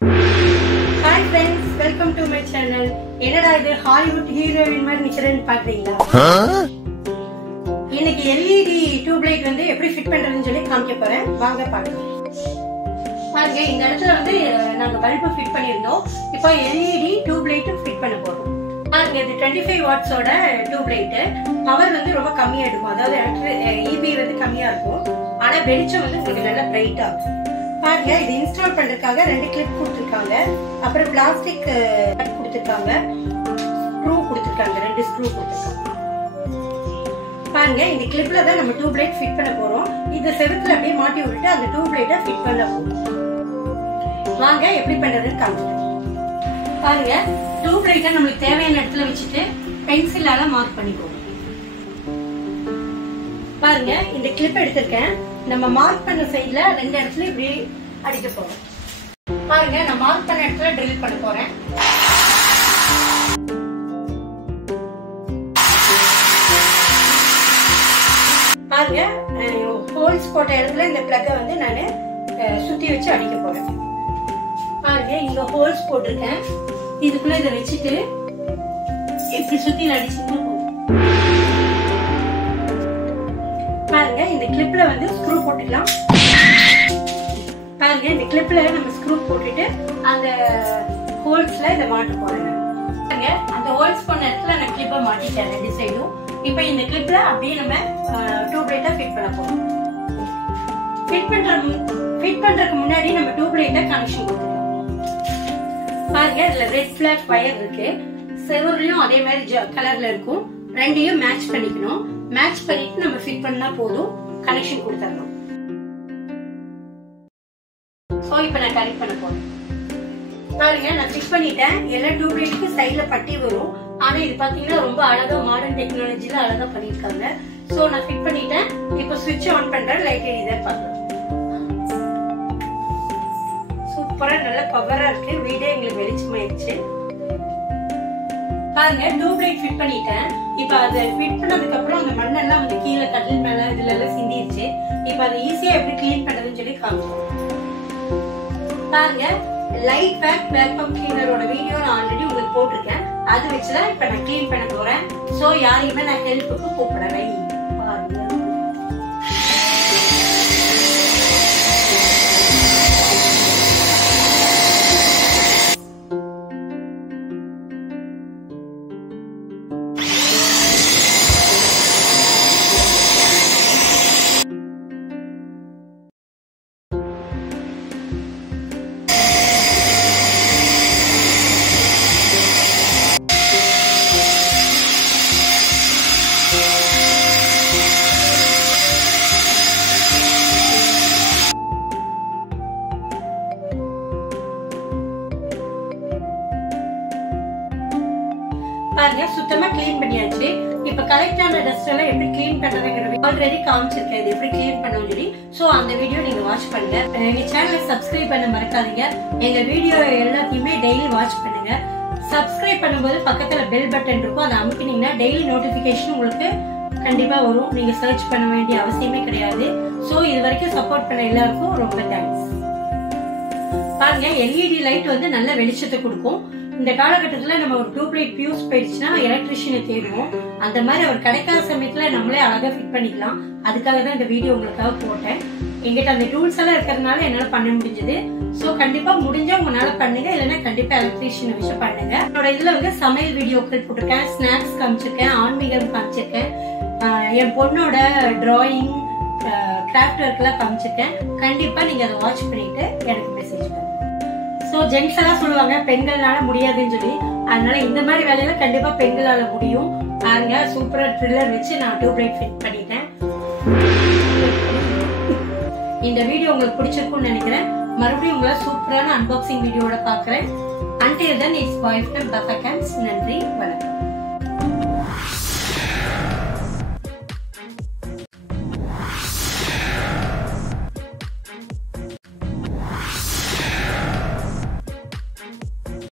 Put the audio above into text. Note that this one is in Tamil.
Hi friends, welcome to my channel. என்னடா இது ஹாலிவுட் ஹீரோயின் மாதிரி நிக்கிறேன்னு பாக்குறீங்களா? இன்னைக்கு LED டியூப் லைட் வந்து எப்படி ஃபிட் பண்றதுன்னு சொல்லி காமிக்க போறேன். வாங்க பார்க்கலாம். பாருங்க, இந்த இடத்துல வந்து நாங்க பல்பு ஃபிட் பண்ணிருந்தோம். இப்போ LED டியூப் லைட் ஃபிட் பண்ண போறோம். பாருங்க, இது 25 வாட்ஸோட டியூப் லைட். பவர் வந்து ரொம்ப கம்மியா இருக்கும். அதாவது EB வந்து கம்மியா இருக்கும். ஆனா வெளிச்சம் வந்து உங்களுக்கு நல்லா பிரைட்டா இருக்கும். பாருங்க, இது இன்ஸ்டால் பண்றதுக்காக 2 கிளிப் கொடுத்திருக்காங்க. அப்புறம் பிளாஸ்டிக் கட் கொடுத்திருக்காங்க. ஸ்க்ரூ கொடுத்திருக்காங்க. 2 ஸ்க்ரூ கொடுத்திருக்காங்க. பாருங்க, இந்த கிளிப்ல தான் நம்ம டியூப் லைட் ஃபிட் பண்ண போறோம். இந்த செவுத்துல அப்படியே மாட்டி விட்டுட்டு அந்த டியூப் லைட்டை ஃபிட் பண்ண போறோம். வாங்க எப்படி பண்றதுன்னு காமிக்கிறேன். பாருங்க, டியூப் லைட்டை நம்மளுக்கு தேவையான இடத்துல வச்சுட்டு பென்சிலால மார்க் பண்ணிக்கோங்க. பாருங்க, இந்த கிளிப் எடுத்திருக்கேன். நம்ம மார்க் பண்ண சைடுல 2 இடத்துல இப்படி அடிக்க போறோம். பாருங்க, நான் மார்க் பண்ண இடத்துல ட்ரில் பண்ண போறேன். பாருங்க, ஹோல்ஸ் போட்ட இடத்துல இந்த பிளக்கை வந்து நான் சுத்தி வச்சு அடிக்க போறேன். பாருங்க, இங்க ஹோல்ஸ் போட்டிருக்கேன். இதுக்குள்ள இதை வச்சுட்டு இப்படி சுத்தி அடிச்சுட்டு பாருங்க, இந்த கிளிப்ல வந்து ஸ்க்ரூ போட்டுக்கலாம். பாருங்க, இந்த கிளிப்ல நம்ம ஸ்க்ரூ போட்டுட்டு அந்த ஹோல்ஸ்ல இதை மாட்ட போறேன். பாருங்க, அந்த ஹோல்ஸ் பண்ண இடத்துல நான் கிளிப்பை மாட்டிட்டேன் 2 சைடும். இப்போ இந்த கிளிப்ல அப்படியே நம்ம டியூப் லைட்டை ஃபிட் பண்ண போறோம். ஃபிட் பண்றதுக்கு முன்னாடி நம்ம டியூப் லைட்டை கனெக்ஷன் கொடுத்துக்கலாம். பாருங்க, இதுல ரெட் பிளாக் வயர் இருக்கு. செவர்லயும் அதே மாதிரி கலர்ல இருக்கும். ரெண்டையும் மேட்ச் பண்ணிக்கணும். மேட்ச் பண்ணிட்டு நம்ம ஃபிட் பண்ணா போதும், கனெக்ஷன் கொடுத்துடணும். சோ இப்போ நான் கனெக்ட் பண்ண போறேன். பாருங்க, நான் ஃபிட் பண்ணிட்டேன். எல்லா டியூப் லைட்டுக்கு சைடுல பட்டி வரும். ஆனா இது பாத்தீங்கன்னா ரொம்ப அழகா மாடர்ன் டெக்னாலஜில அழகா பண்ணிருக்காங்க. சோ நான் ஃபிட் பண்ணிட்டேன். இப்போ ஸ்விட்ச் ஆன் பண்றேன். லைட் எரியுதான்னு பார்க்கலாம். சூப்பரா நல்ல பவரா இருக்கு. வீடே எங்களுக்கு வெளிச்சமாயிருச்சு. பாருங்க, டியூப் லைட் ஃபிட் பண்ணிட்டேன். இப்ப அதை ஃபிட் பண்ணதுக்கு அப்புறம் அந்த மண்ணெல்லாம் வந்து கீழே கட்டில் மேல இதுல எல்லாம் சிந்திருச்சு. இப்ப அதை ஈஸியா எப்படி கிளீன் பண்றதுன்னு சொல்லி காமிச்சோம். பாருங்க, லைட் பேக் வேக்யூம் கிளீனரோட வீடியோ நான் ஆல்ரெடி உங்களுக்கு போட்டிருக்கேன். அது வச்சுதான் இப்ப நான் கிளீன் பண்ண போறேன். சோ யாரையுமே நான் ஹெல்ப்புக்கு கூப்பிடலை. பாருங்க, பாருங்க, சுத்தமா கிளீன் பண்ணியாச்சு. இப்ப கலெக்ட் ஆன டஸ்ட் எல்லாம் எப்படி கிளீன் பண்றதுங்கிறது ஆல்ரெடி காமிச்சிருக்கேன். இது எப்படி கிளீன் பண்ணணும் சொல்லி. சோ அந்த வீடியோ நீங்க வாட்ச் பண்ணுங்க. எங்க சேனலை சப்ஸ்கிரைப் பண்ண மறக்காதீங்க. எங்க வீடியோ எல்லாத்தையுமே டெய்லி வாட்ச் பண்ணுங்க. சப்ஸ்கிரைப் பண்ணும்போது பக்கத்துல பெல் பட்டன் இருக்கும். அதை அமுக்கினீங்கன்னா டெய்லி நோட்டிபிகேஷன் உங்களுக்கு கண்டிப்பா வரும். நீங்க சர்ச் பண்ண வேண்டிய அவசியமே கிடையாது. சோ இது வரைக்கும் சப்போர்ட் பண்ண எல்லாருக்கும் ரொம்ப தேங்க்ஸ். பாருங்க, LED லைட் வந்து நல்ல வெளிச்சத்தை கொடுக்கும். இந்த காலகட்டத்துல நம்ம ஒரு டியூப் லைட் ஃபியூஸ் போயிடுச்சுன்னா எலக்ட்ரிஷியனை தேடுவோம். அந்த மாதிரி அவர் கிடைக்காத சமயத்துல நம்மளே அழகா ஃபிட் பண்ணிக்கலாம். அதுக்காக தான் இந்த வீடியோ உங்களுக்காக போட்டேன். எங்கிட்ட அந்த டூல்ஸ் எல்லாம் இருக்கிறதுனால என்னால பண்ண முடிஞ்சது. சோ கண்டிப்பா முடிஞ்சா உங்களால பண்ணுங்க. இல்லைன்னா கண்டிப்பா எலக்ட்ரிஷியனை வச்சு பண்ணுங்க. என்னோட இதுல வந்து சமையல் வீடியோக்கள் போட்டிருக்கேன், ஸ்நாக்ஸ் காமிச்சிருக்கேன், ஆன்மீகம் காமிச்சிருக்கேன், என் பொண்ணோட டிராயிங், கிராஃப்ட் ஒர்க் எல்லாம் காமிச்சிருக்கேன். கண்டிப்பா நீங்க அதை வாட்ச் பண்ணிட்டு எனக்கு மெசேஜ் பண்ணுங்க. சோ ஜென்ஸ் எல்லாம் சொல்லுவாங்க பெண்கள்னால முடியாதுன்னு சொல்லி. அதனால இந்த மாதிரி வேலையில கண்டிப்பா பெண்களால முடியும். பாருங்க, சூப்பரா ட்ரில்லர் வச்சு நான் டியூப் லைட் ஃபிட் பண்ணிட்டேன். இந்த வீடியோ உங்களுக்கு பிடிச்சிருக்கும்னு நினைக்கிறேன். மறுபடியும் உங்களை சூப்பரான அன்பாக்சிங் வீடியோட பாக்குறேன். Until then, it's bye from Bafakans. நன்றி, வணக்கம்.